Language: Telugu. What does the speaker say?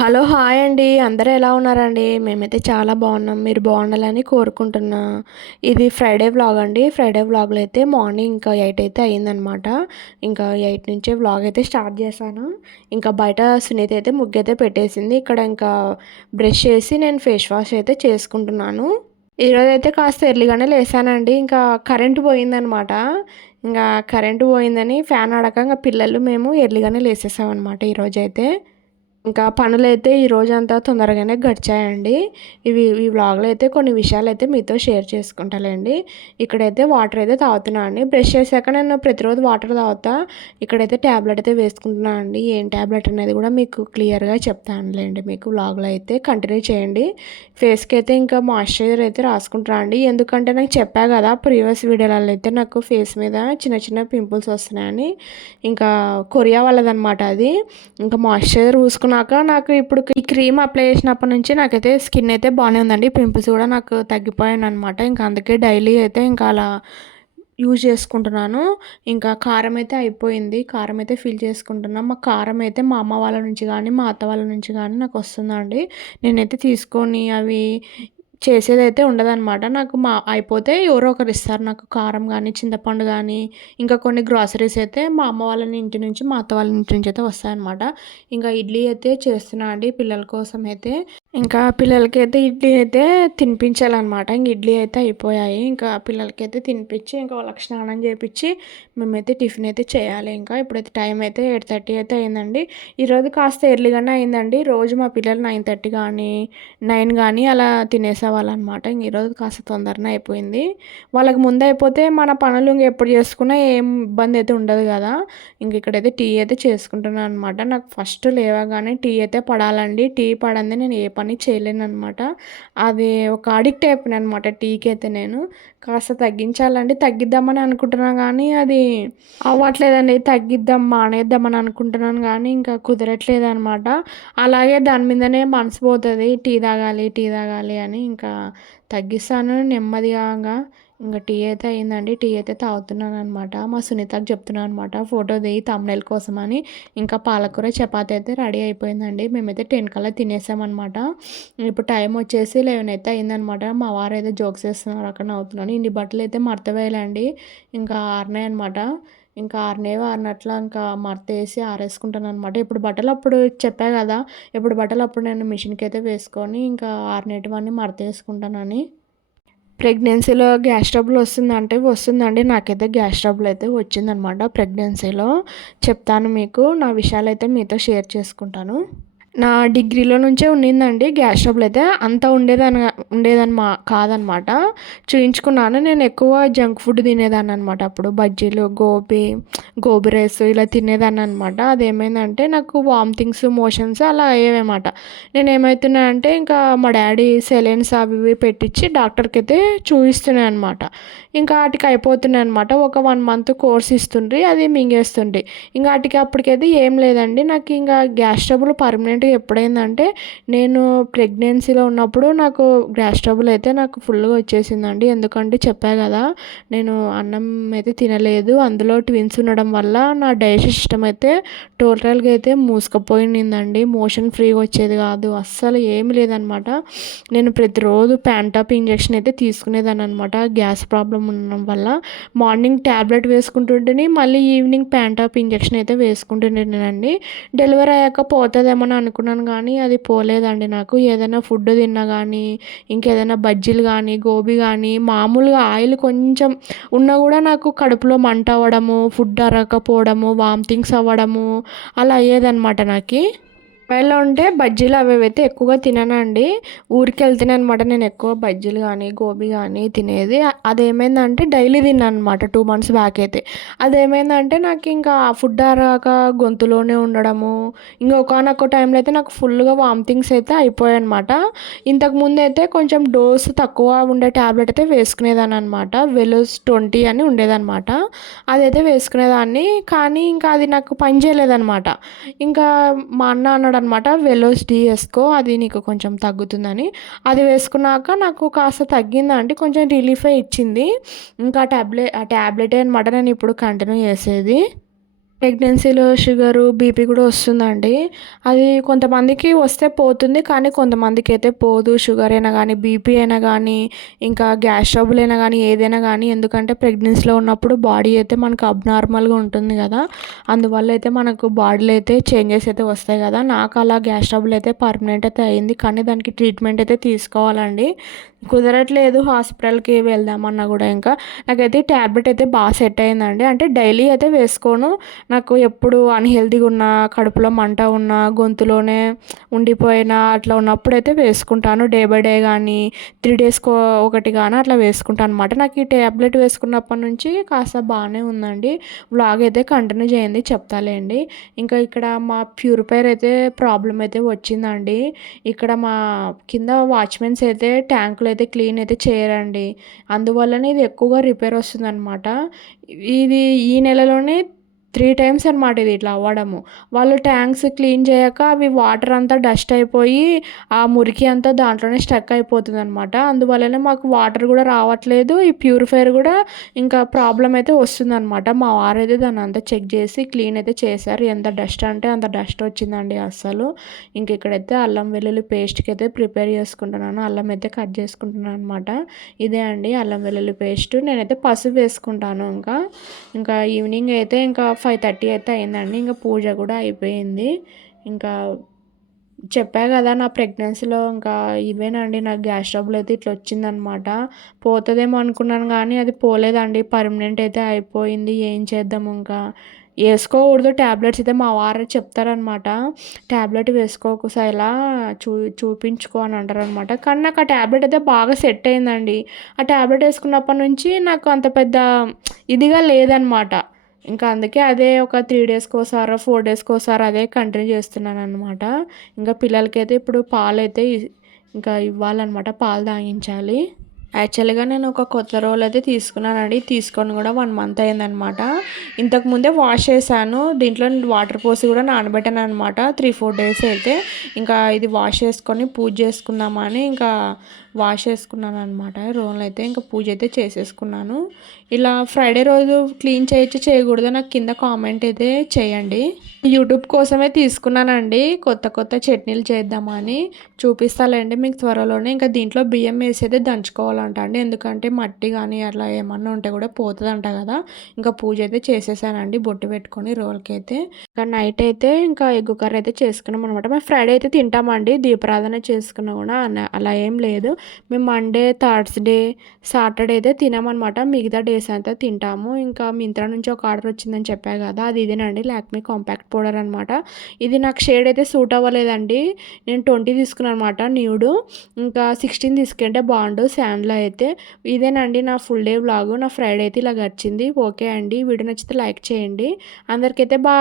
హలో హాయ్ అండి. అందరూ ఎలా ఉన్నారండి? మేమైతే చాలా బాగున్నాం. మీరు బాగుండాలని కోరుకుంటున్నా. ఇది ఫ్రైడే వ్లాగ్ అండి. ఫ్రైడే వ్లాగ్లో అయితే మార్నింగ్ ఇంకా ఎయిట్ అయితే అయిందనమాట. ఇంకా ఎయిట్ నుంచే వ్లాగ్ అయితే స్టార్ట్ చేశాను. ఇంకా బయట సునీత అయితే ముగ్గు అయితే పెట్టేసింది. ఇక్కడ ఇంకా బ్రష్ చేసి నేను ఫేస్ వాష్ అయితే చేసుకుంటున్నాను. ఈరోజు అయితే కాస్త ఎర్లీగానే లేసానండి ఇంకా కరెంటు పోయిందనమాట. ఇంకా కరెంటు పోయిందని ఫ్యాన్ అడక ఇంకా పిల్లలు మేము ఎర్లీగానే లేసేసామన్నమాట ఈరోజు అయితే. ఇంకా పనులైతే ఈ రోజంతా తొందరగానే గడిచాయండి. ఇవి ఈ వ్లాగ్లో అయితే కొన్ని విషయాలు అయితే మీతో షేర్ చేసుకుంటాలేండి. ఇక్కడైతే వాటర్ అయితే తాగుతున్నాను అండి. బ్రష్ చేశాక నేను ప్రతిరోజు వాటర్ తాగుతా. ఇక్కడైతే ట్యాబ్లెట్ అయితే వేసుకుంటున్నాను అండి. ఏం ట్యాబ్లెట్ అనేది కూడా మీకు క్లియర్గా చెప్తానులేండి. మీకు వ్లాగ్లో అయితే కంటిన్యూ చేయండి. ఫేస్కి అయితే ఇంకా మాయిశ్చరైజర్ అయితే రాసుకుంటున్నాను అండి. ఎందుకంటే నాకు చెప్పా కదా ప్రీవియస్ వీడియోలలో అయితే నాకు ఫేస్ మీద చిన్న చిన్న పింపుల్స్ వస్తున్నాయని. ఇంకా కొరియా వాళ్ళదనమాట అది. ఇంకా మాయిశ్చరైజర్ పూసుకున్న చేసుకున్నాక నాకు ఇప్పుడు ఈ క్రీమ్ అప్లై చేసినప్పటి నుంచి నాకైతే స్కిన్ అయితే బాగానే ఉందండి. పింపుల్స్ కూడా నాకు తగ్గిపోయాను అనమాట ఇంకా అందుకే డైలీ అయితే ఇంకా అలా యూజ్ చేసుకుంటున్నాను. ఇంకా కారం అయితే అయిపోయింది. కారం అయితే ఫిల్ చేసుకుంటున్నాను మా కారం అయితే మా అమ్మ వాళ్ళ నుంచి కానీ మా అత్త వాళ్ళ నుంచి కానీ నాకు వస్తుందండి. నేనైతే తీసుకొని అవి చేసేదైతే ఉండదన్నమాట. నాకు మా అయిపోతే ఎవరో ఒకరు ఇస్తారు. నాకు కారం కానీ చింతపండు కానీ ఇంకా కొన్ని గ్రాసరీస్ అయితే మా అమ్మ వాళ్ళ ఇంటి నుంచి మా అత్త వాళ్ళ ఇంటి నుంచి అయితే వస్తాయన్నమాట. ఇంకా ఇడ్లీ అయితే చేస్తున్నా అండి పిల్లల కోసం అయితే. ఇంకా పిల్లలకి అయితే ఇడ్లీ అయితే తినిపించాలన్నమాట. ఇంక ఇడ్లీ అయితే అయిపోయాయి. ఇంకా పిల్లలకి అయితే తినిపించి ఇంకా వాళ్ళకి స్నానం చేయించి మేమైతే టిఫిన్ అయితే చేయాలి. ఇంకా ఇప్పుడైతే టైం అయితే ఎయిట్ థర్టీ అయితే అయిందండి. ఈరోజు కాస్త ఎర్లీగానే అయిందండి. రోజు మా పిల్లలు నైన్ థర్టీ కానీ నైన్ కానీ అలా తినేసాం. అనమాట ఇంక ఈరోజు కాస్త తొందరనే అయిపోయింది. వాళ్ళకి ముందు అయిపోతే మన పనులు ఇంక ఎప్పుడు చేసుకున్నా ఏం ఇబ్బంది అయితే ఉండదు కదా. ఇంక ఇక్కడైతే టీ అయితే చేసుకుంటున్నాను అనమాట నాకు ఫస్ట్ లేవగానే టీ అయితే పడాలండి. టీ పడంది నేను ఏ పని చేయలేను అనమాట అది ఒక అడిక్ట్ అయిపోయాను అనమాట టీకి అయితే నేను. కాస్త తగ్గించాలండి. తగ్గిద్దామని అనుకుంటున్నా కానీ అది అవ్వట్లేదండి. తగ్గిద్దాం మానేద్దామని అనుకుంటున్నాను కానీ ఇంకా కుదరట్లేదు అనమాట అలాగే దాని మీదనే మనసు పోతుంది. టీ తాగాలి టీ తాగాలి అని ఇంకా తగ్గిస్తాను నెమ్మదిగా ఇంకా టీ అయితే అయిందండి. టీ అయితే తాగుతున్నాను అనమాట మా సునీతకు చెప్తున్నాను అనమాట ఫోటో దిగి తమ్నెల్ కోసం అని ఇంకా పాలకూర చపాతి అయితే రెడీ అయిపోయిందండి. మేమైతే టెన్ కల్లా తినేసామన్నమాట. ఇప్పుడు టైం వచ్చేసి లెవెన్ అయితే అయిందనమాట మా వారు అయితే జోక్స్ వేస్తున్నారు అక్కడ అవుతున్నాను ఇన్ని బట్టలు అయితే మర్తవేయాలండి ఇంకా ఆరినాయి అనమాట ఇంకా ఆరినేవి ఆరినట్ల ఇంకా మడత వేసి ఆరేసుకుంటాను అనమాట ఇప్పుడు బట్టలు అప్పుడు చెప్పా కదా ఇప్పుడు బట్టలు అప్పుడు నేను మిషన్కి అయితే వేసుకొని ఇంకా ఆరినేటివన్నీ మడత వేసుకుంటానని. ప్రెగ్నెన్సీలో గ్యాస్ ట్రబుల్ వస్తుందంటే వస్తుందండి. నాకైతే గ్యాస్ ట్రబుల్ అయితే వచ్చిందనమాట ప్రెగ్నెన్సీలో. చెప్తాను మీకు నా విషయాలు అయితే మీతో షేర్ చేసుకుంటాను. నా డిగ్రీలో నుంచే ఉండిందండి గ్యాస్ ట్రబుల్ అయితే. అంత ఉండేదని ఉండేదని మా కాదనమాట. చూయించుకున్నాను. నేను ఎక్కువ జంక్ ఫుడ్ తినేదాన్ని అనమాట అప్పుడు. బజ్జీలు గోబీ గోబీ రైస్ ఇలా తినేదాన్ని అనమాట. అదేమైందంటే నాకు వామిటింగ్స్ మోషన్స్ అలా అయ్యేవన్నమాట. నేను ఏమవుతున్నా అంటే ఇంకా మా డాడీ సెలైన్స్ అవి ఇవి పెట్టించి డాక్టర్కి అయితే చూపిస్తున్నాయి అనమాట ఇంకా వాటికి అయిపోతున్నాయి అనమాట ఒక వన్ మంత్ కోర్స్ ఇస్తుండ్రి అది మింగేస్తుండ్రి. ఇంకా వాటికి అప్పటికైతే ఏం లేదండి. నాకు ఇంకా గ్యాస్ ట్రబుల్ పర్మనెంట్ ఎప్పుడైందంటే నేను ప్రెగ్నెన్సీలో ఉన్నప్పుడు నాకు గ్యాస్ ట్రబుల్ అయితే నాకు ఫుల్గా వచ్చేసిందండి. ఎందుకంటే చెప్పా కదా నేను అన్నం అయితే తినలేదు. అందులో ట్విన్స్ ఉండడం వల్ల నా డైజెషన్ సిస్టమ్ అయితే టోటల్గా అయితే మూసుకుపోయిందండి. మోషన్ ఫ్రీగా వచ్చేది కాదు. అస్సలు ఏమి లేదనమాట. నేను ప్రతిరోజు ప్యాంటాప్ ఇంజెక్షన్ అయితే తీసుకునేదాన్ని అనమాట. గ్యాస్ ప్రాబ్లం ఉండడం వల్ల. మార్నింగ్ ట్యాబ్లెట్ వేసుకుంటుంటేనే మళ్ళీ ఈవినింగ్ ప్యాంటాప్ ఇంజెక్షన్ అయితే వేసుకుంటుండేనండి. డెలివరీ అయ్యాక పోతుందేమో అని అనుకున్నాను కానీ అది పోలేదండి నాకు. ఏదైనా ఫుడ్ తిన్నా కానీ ఇంకేదైనా బజ్జీలు కానీ గోబీ కానీ మామూలుగా ఆయిల్ కొంచెం ఉన్నా కూడా నాకు కడుపులో మంట అవ్వడము ఫుడ్ అరగకపోవడము వామిటింగ్స్ అవ్వడము అలా అయ్యేదన్నమాట నాకు. మొబైల్లో ఉంటే బజ్జీలు అవి అయితే ఎక్కువగా తిననండి. ఊరికి వెళ్తేనే అనమాట నేను ఎక్కువ బజ్జీలు కానీ గోబీ కానీ తినేది. అదేమైందంటే డైలీ తిన్నాను అనమాట టూ మంత్స్ బ్యాక్ అయితే. అదేమైందంటే నాకు ఇంకా ఫుడ్ అరాక గొంతులోనే ఉండడము ఇంకా ఒకనొక టైంలో అయితే నాకు ఫుల్గా వామిటింగ్స్ అయితే అయిపోయాయి అనమాట ఇంతకుముందు అయితే కొంచెం డోస్ తక్కువ ఉండే ట్యాబ్లెట్ అయితే వేసుకునేదాన్ని అనమాట వెలోస్ ట్వంటీ అని ఉండేదన్నమాట అదైతే వేసుకునేదాన్ని కానీ ఇంకా అది నాకు పని చేయలేదన్నమాట ఇంకా మా అన్న అన్నాడు అనమాట వెలోసిటీ వేసుకో అది నీకు కొంచెం తగ్గుతుందని. అది వేసుకున్నాక నాకు కాస్త తగ్గిందంటే కొంచెం రిలీఫే ఇచ్చింది. ఇంకా ట్యాబ్లెట్ ఆ ట్యాబ్లెటే అనమాట నేను ఇప్పుడు కంటిన్యూ చేసేది. ప్రెగ్నెన్సీలో షుగరు బీపీ కూడా వస్తుందండి. అది కొంతమందికి వస్తే పోతుంది కానీ కొంతమందికి అయితే పోదు. షుగర్ అయినా కానీ బీపీ అయినా కానీ ఇంకా గ్యాస్ ట్రబుల్ అయినా కానీ ఏదైనా కానీ ఎందుకంటే ప్రెగ్నెన్సీలో ఉన్నప్పుడు బాడీ అయితే మనకు అబ్నార్మల్గా ఉంటుంది కదా. అందువల్ల అయితే మనకు బాడీలో అయితే చేంజెస్ అయితే వస్తాయి కదా. నాకు అలా గ్యాస్ ట్రబుల్ అయితే పర్మనెంట్ అయితే అయింది కానీ దానికి ట్రీట్మెంట్ అయితే తీసుకోవాలండి. కుదరట్లేదు హాస్పిటల్కి వెళ్దామన్నా కూడా ఇంకా. నాకైతే ట్యాబ్లెట్ అయితే బాగా సెట్ అయిందండి. అంటే డైలీ అయితే వేసుకోను నాకు ఎప్పుడు అన్హెల్తీగా ఉన్న కడుపులో మంట ఉన్న గొంతులోనే ఉండిపోయిన అట్లా ఉన్నప్పుడు అయితే వేసుకుంటాను డే బై డే కానీ త్రీ డేస్కో ఒకటి కానీ అట్లా వేసుకుంటాను అనమాట నాకు ఈ ట్యాబ్లెట్ వేసుకున్నప్పటి నుంచి కాస్త బాగానే ఉందండి. వ్లాగ్ అయితే కంటిన్యూ చేయండి చెప్తాలేండి. ఇంకా ఇక్కడ మా ప్యూరిఫైర్ అయితే ప్రాబ్లం అయితే వచ్చిందండి. ఇక్కడ మా కింద వాచ్మెన్స్ అయితే ట్యాంకులు అయితే క్లీన్ అయితే చేయరండి. అందువల్లనే ఇది ఎక్కువగా రిపేర్ వస్తుందన్నమాట. ఇది ఈ నెలలోనే త్రీ టైమ్స్ అనమాట ఇది ఇట్లా అవ్వడము. వాళ్ళు ట్యాంక్స్ క్లీన్ చేయక అవి వాటర్ అంతా డస్ట్ అయిపోయి ఆ మురికి అంతా దాంట్లోనే స్టక్ అయిపోతుంది అనమాట అందువల్లనే మాకు వాటర్ కూడా రావట్లేదు. ఈ ప్యూరిఫైర్ కూడా ఇంకా ప్రాబ్లం అయితే వస్తుందన్నమాట. మా వారైతే దాన్ని అంతా చెక్ చేసి క్లీన్ అయితే చేశారు. ఎంత డస్ట్ అంటే అంత డస్ట్ వచ్చిందండి అస్సలు. ఇంక ఇక్కడైతే అల్లం వెల్లుల్లి పేస్ట్కి అయితే ప్రిపేర్ చేసుకుంటున్నాను. అల్లం అయితే కట్ చేసుకుంటున్నాను అనమాట ఇదే అండి అల్లం వెల్లుల్లి పేస్ట్. నేనైతే పసుపు వేసుకుంటాను ఇంకా. ఇంకా ఈవినింగ్ అయితే ఇంకా ఫైవ్ థర్టీ అయితే అయిందండి. ఇంకా పూజ కూడా అయిపోయింది. ఇంకా చెప్పా కదా నా ప్రెగ్నెన్సీలో ఇంకా ఇవేనండి నాకు గ్యాస్ ట్రబుల్ అయితే ఇట్లా వచ్చిందనమాట. పోతుందేమో అనుకున్నాను కానీ అది పోలేదండి. పర్మనెంట్ అయితే అయిపోయింది. ఏం చేద్దాం ఇంకా? వేసుకోకూడదు. ట్యాబ్లెట్స్ అయితే మా వారు చెప్తారనమాట. ట్యాబ్లెట్ వేసుకోకసారి ఇలా చూ చూపించుకో అని అంటారనమాట. కానీ నాకు ఆ ట్యాబ్లెట్ అయితే బాగా సెట్ అయిందండి. ఆ ట్యాబ్లెట్ వేసుకున్నప్పటి నుంచి నాకు అంత పెద్ద ఇదిగా లేదనమాట. ఇంకా అందుకే అదే ఒక త్రీ డేస్కి ఒకసారి ఫోర్ డేస్కి ఒకసారి అదే కంటిన్యూ చేస్తున్నాను అనమాట ఇంకా పిల్లలకైతే ఇప్పుడు పాలు అయితే ఇంకా ఇవ్వాలన్నమాట పాలు తాగించాలి. యాక్చువల్గా నేను ఒక కొత్త రోల్ అయితే తీసుకున్నానండి. తీసుకొని కూడా వన్ మంత్ అయిందనమాట ఇంతకు ముందే వాష్ చేశాను. దీంట్లో వాటర్ పోసి కూడా నానబెట్టాను అనమాట త్రీ ఫోర్ డేస్ అయితే. ఇంకా ఇది వాష్ చేసుకొని పూజ చేసుకుందామని ఇంకా వాష్ చేసుకున్నాను అనమాట రోజులు అయితే ఇంకా పూజ అయితే చేసేసుకున్నాను. ఇలా ఫ్రైడే రోజు క్లీన్ చేయొచ్చు చేయకూడదు నాకు కింద కామెంట్ అయితే చేయండి. యూట్యూబ్ కోసమే తీసుకున్నానండి. కొత్త కొత్త చట్నీలు చేద్దామని చూపిస్తాలండి మీకు త్వరలోనే. ఇంకా దీంట్లో బియ్యం వేసి అయితే దంచుకోవాలంట అండి. ఎందుకంటే మట్టి కానీ అట్లా ఏమన్నా ఉంటే కూడా పోతుందంట కదా. ఇంకా పూజ అయితే చేసేసానండి బొట్టు పెట్టుకొని రోల్కి అయితే ఇంకా నైట్ అయితే ఇంకా ఎగ్గు కర్రీ అయితే చేసుకున్నాం అనమాట మేము ఫ్రైడే అయితే తింటామండి దీపారాధన చేసుకున్నా కూడా అలా ఏం లేదు. మేము మండే థర్స్డే సాటర్డే అయితే తినామన్నమాట. మిగతా డేస్ అంతా తింటాము. ఇంకా మింత్రా నుంచి ఒక ఆర్డర్ వచ్చిందని చెప్పా కదా అది ఇదేనండి లాక్మీ కాంపాక్ట్ పౌడర్ అనమాట ఇది నాకు షేడ్ అయితే సూట్ అవ్వలేదండి. నేను ట్వంటీ తీసుకున్నాను అనమాట న్యూడు ఇంకా సిక్స్టీన్ తీసుకుంటే బాగుండు శాండ్లో అయితే. ఇదేనండి నా ఫుల్ డే వ్లాగు నా ఫ్రైడే అయితే ఇలా గడిచింది. ఓకే అండి. వీడియో నచ్చితే లైక్ చేయండి. అందరికైతే బాగా